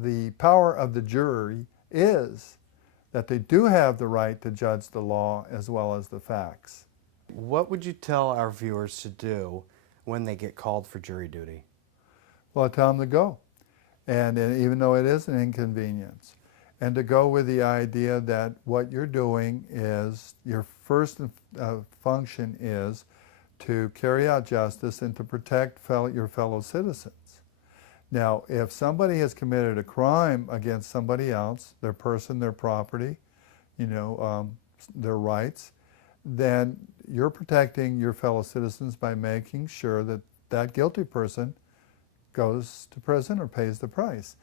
the power of the jury is that they do have the right to judge the law as well as the facts. What would you tell our viewers to do when they get called for jury duty? Well, I tell them to go, and even though it is an inconvenience, and to go with the idea that what you're doing is, your first function is to carry out justice and to protect your fellow citizens. Now, if somebody has committed a crime against somebody else, their person, their property, their rights, then you're protecting your fellow citizens by making sure that that guilty person goes to prison or pays the price.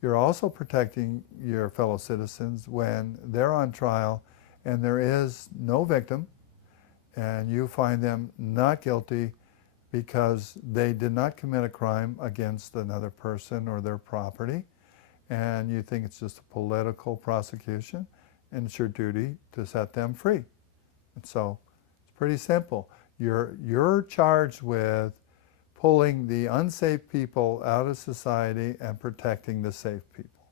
You're also protecting your fellow citizens when they're on trial and there is no victim and you find them not guilty because they did not commit a crime against another person or their property, and you think it's just a political prosecution, and it's your duty to set them free. And so it's pretty simple. You're charged with pulling the unsafe people out of society and protecting the safe people.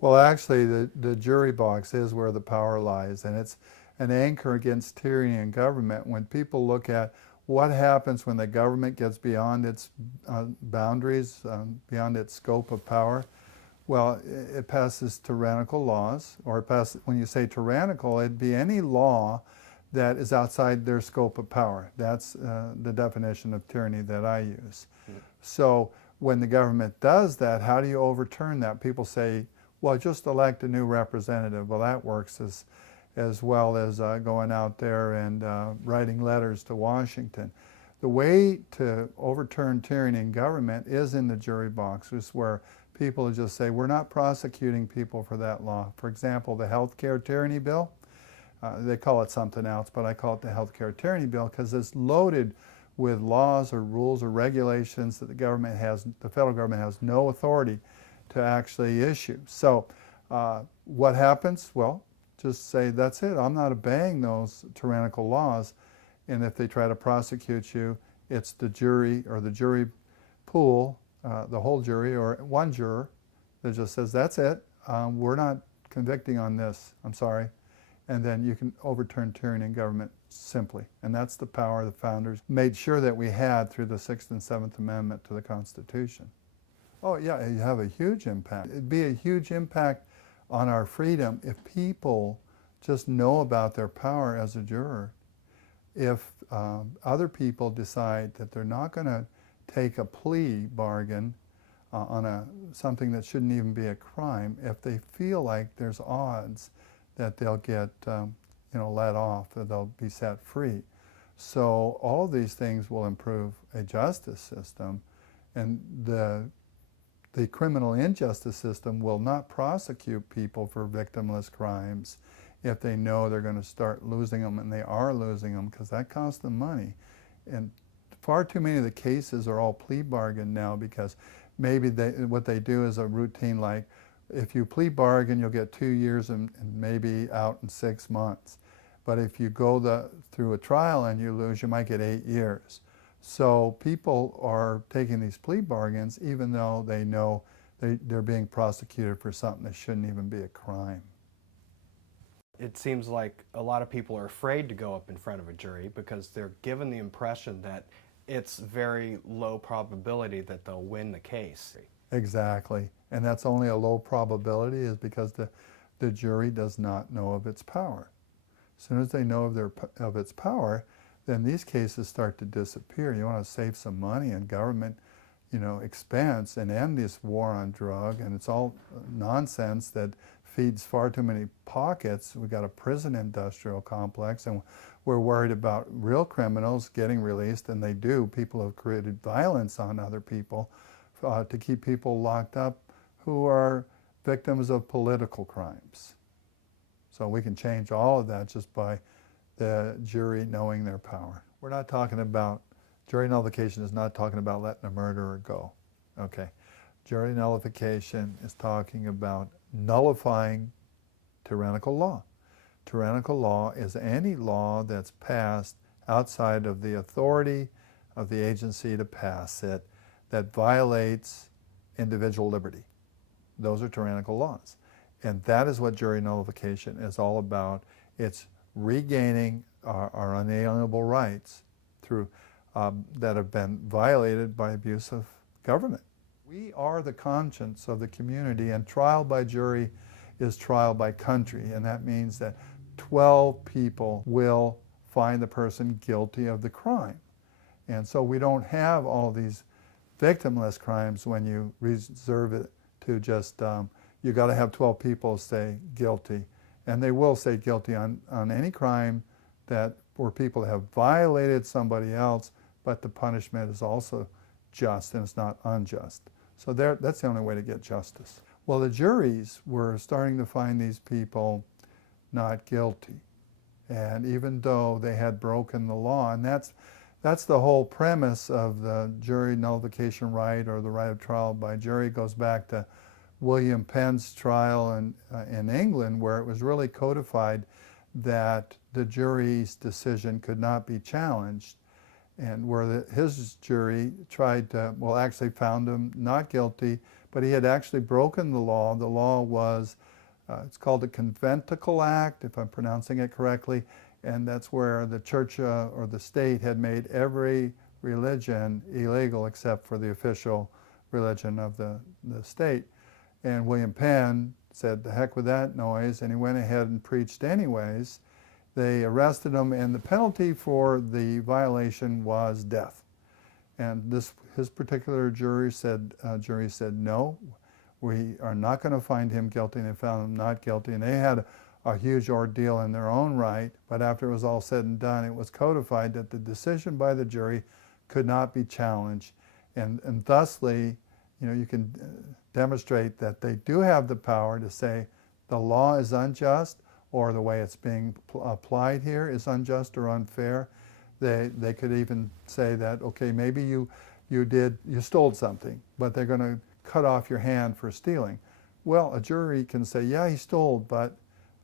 Well, actually, the jury box is where the power lies, and it's an anchor against tyranny in government. When people look at what happens when the government gets beyond its boundaries, beyond its scope of power, well, it passes tyrannical laws, or when you say tyrannical, it'd be any law that is outside their scope of power. That's the definition of tyranny that I use. So when the government does that, how do you overturn that? People say, well, just elect a new representative. Well, that works as well as going out there and writing letters to Washington. The way to overturn tyranny in government is in the jury boxes, where people just say, we're not prosecuting people for that law. For example, the healthcare tyranny bill, they call it something else, but I call it the healthcare tyranny bill because it's loaded with laws or rules or regulations that the federal government has no authority to actually issue. So what happens? Well, just say, that's it, I'm not obeying those tyrannical laws. And if they try to prosecute you, it's the jury or the jury pool, the whole jury or one juror that just says, that's it, we're not convicting on this, I'm sorry. And then you can overturn tyranny in government simply. And that's the power the founders made sure that we had through the 6th and 7th Amendment to the Constitution. Oh yeah, you have a huge impact. It'd be a huge impact on our freedom if people just know about their power as a juror. If other people decide that they're not going to take a plea bargain on something that shouldn't even be a crime, if they feel like there's odds that they'll get let off, that they'll be set free. So all of these things will improve a justice system, and the criminal injustice system will not prosecute people for victimless crimes if they know they're going to start losing them, and they are losing them, because that costs them money. And far too many of the cases are all plea bargain now, because maybe what they do is a routine, like, if you plea bargain, you'll get 2 years and maybe out in 6 months. But if you go through a trial and you lose, you might get 8 years. So people are taking these plea bargains even though they know they're being prosecuted for something that shouldn't even be a crime. It seems like a lot of people are afraid to go up in front of a jury because they're given the impression that it's very low probability that they'll win the case. Exactly. And that's only a low probability is because the jury does not know of its power. As soon as they know of its power, then these cases start to disappear. You want to save some money and government, expense and end this war on drug, and it's all nonsense that feeds far too many pockets. We've got a prison industrial complex, and we're worried about real criminals getting released, and they do. People have created violence on other people to keep people locked up who are victims of political crimes. So we can change all of that just by the jury knowing their power. We're not talking about, jury nullification is not talking about letting a murderer go. Okay. Jury nullification is talking about nullifying tyrannical law. Tyrannical law is any law that's passed outside of the authority of the agency to pass it, that violates individual liberty. Those are tyrannical laws. And that is what jury nullification is all about. It's regaining our unalienable rights through that have been violated by abuse of government. We are the conscience of the community, and trial by jury is trial by country, and that means that 12 people will find the person guilty of the crime. And so we don't have all these victimless crimes when you reserve it to just, you got to have 12 people say guilty. And they will say guilty on any crime that where people have violated somebody else, but the punishment is also just and it's not unjust. So that's the only way to get justice. Well, the juries were starting to find these people not guilty. And even though they had broken the law, and that's the whole premise of the jury nullification right, or the right of trial by jury. It goes back to William Penn's trial in England, where it was really codified that the jury's decision could not be challenged, and where his jury tried to, well, actually found him not guilty, but he had actually broken the law. The law was, it's called the Conventicle Act, if I'm pronouncing it correctly, and that's where the church or the state had made every religion illegal except for the official religion of the state. And William Penn said, the heck with that noise, and he went ahead and preached anyways. They arrested him, and the penalty for the violation was death. And his particular jury said, no, we are not going to find him guilty, and they found him not guilty. And they had a huge ordeal in their own right, but after it was all said and done, it was codified that the decision by the jury could not be challenged. And thusly, you can demonstrate that they do have the power to say the law is unjust, or the way it's being applied here is unjust or unfair. They could even say that, okay, maybe you stole something, but they're going to cut off your hand for stealing. Well, a jury can say, yeah, he stole, but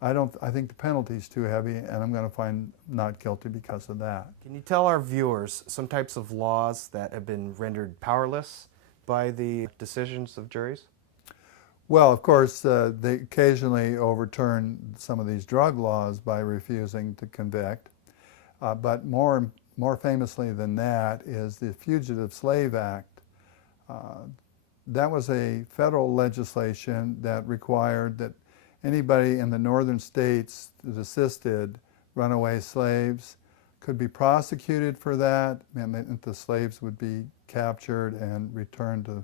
I think the penalty's too heavy, and I'm going to find not guilty because of that. Can you tell our viewers some types of laws that have been rendered powerless by the decisions of juries? Well, of course, they occasionally overturn some of these drug laws by refusing to convict. But more famously than that is the Fugitive Slave Act. That was a federal legislation that required that anybody in the northern states that assisted runaway slaves could be prosecuted for that, and the slaves would be captured and returned to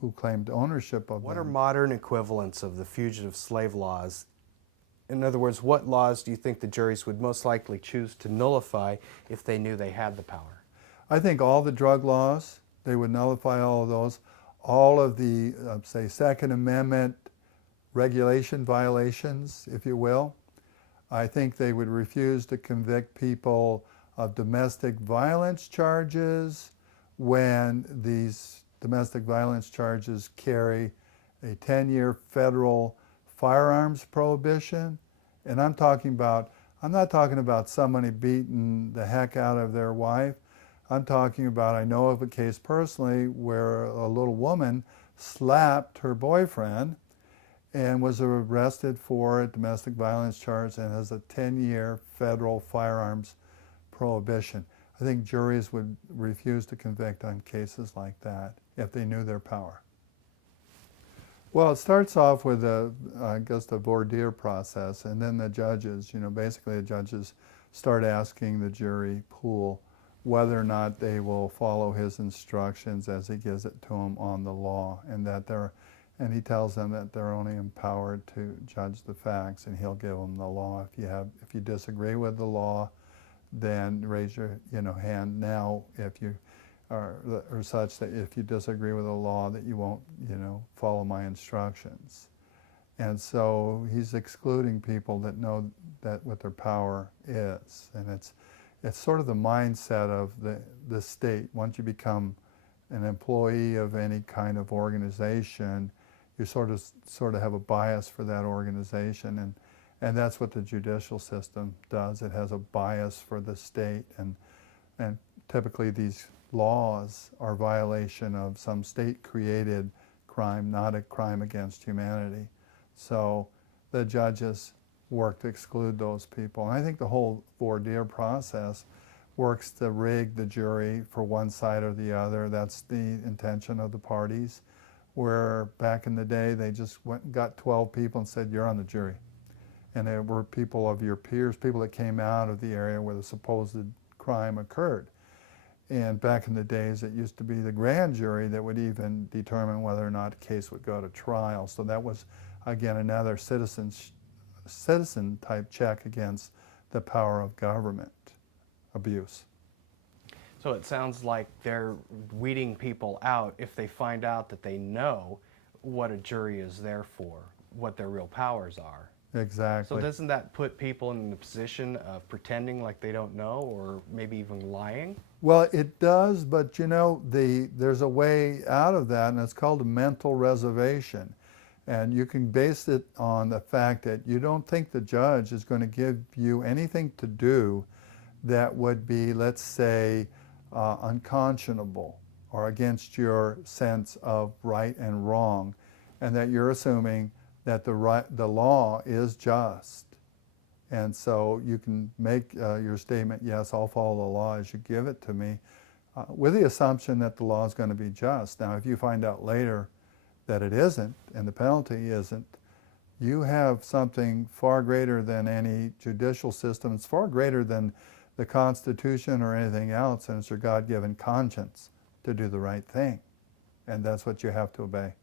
who claimed ownership of them. What are modern equivalents of the fugitive slave laws? In other words, what laws do you think the juries would most likely choose to nullify if they knew they had the power? I think all the drug laws, they would nullify all of those. All of the, say, Second Amendment regulation violations, if you will. I think they would refuse to convict people of domestic violence charges when these domestic violence charges carry a 10-year federal firearms prohibition. And I'm not talking about somebody beating the heck out of their wife. I'm talking about, I know of a case personally where a little woman slapped her boyfriend and was arrested for a domestic violence charge and has a 10-year federal firearms prohibition. I think juries would refuse to convict on cases like that if they knew their power. Well, it starts off with I guess the voir dire process, and then the judges, basically the judges start asking the jury pool whether or not they will follow his instructions as he gives it to them on the law, and he tells them that they're only empowered to judge the facts, and he'll give them the law. If you disagree with the law, then raise your hand now if you or such that if you disagree with the law that you won't follow my instructions. And so he's excluding people that know that what their power is, and it's sort of the mindset of the state. Once you become an employee of any kind of organization, you sort of have a bias for that organization, and that's what the judicial system does. It has a bias for the state, and typically these laws are violation of some state-created crime, not a crime against humanity. So the judges work to exclude those people. And I think the whole voir dire process works to rig the jury for one side or the other. That's the intention of the parties, where back in the day they just went and got 12 people and said, you're on the jury. And there were people of your peers, people that came out of the area where the supposed crime occurred. And back in the days, it used to be the grand jury that would even determine whether or not a case would go to trial. So that was, again, another citizen-type check against the power of government abuse. So it sounds like they're weeding people out if they find out that they know what a jury is there for, what their real powers are. Exactly. So doesn't that put people in the position of pretending like they don't know, or maybe even lying? Well, it does, but you know, there's a way out of that, and it's called a mental reservation. And you can base it on the fact that you don't think the judge is going to give you anything to do that would be, let's say, unconscionable or against your sense of right and wrong, and that you're assuming that the law is just. And so you can make your statement, yes, I'll follow the law as you give it to me, with the assumption that the law is going to be just. Now, if you find out later that it isn't, and the penalty isn't, you have something far greater than any judicial system. It's far greater than the Constitution or anything else, and it's your God-given conscience to do the right thing. And that's what you have to obey.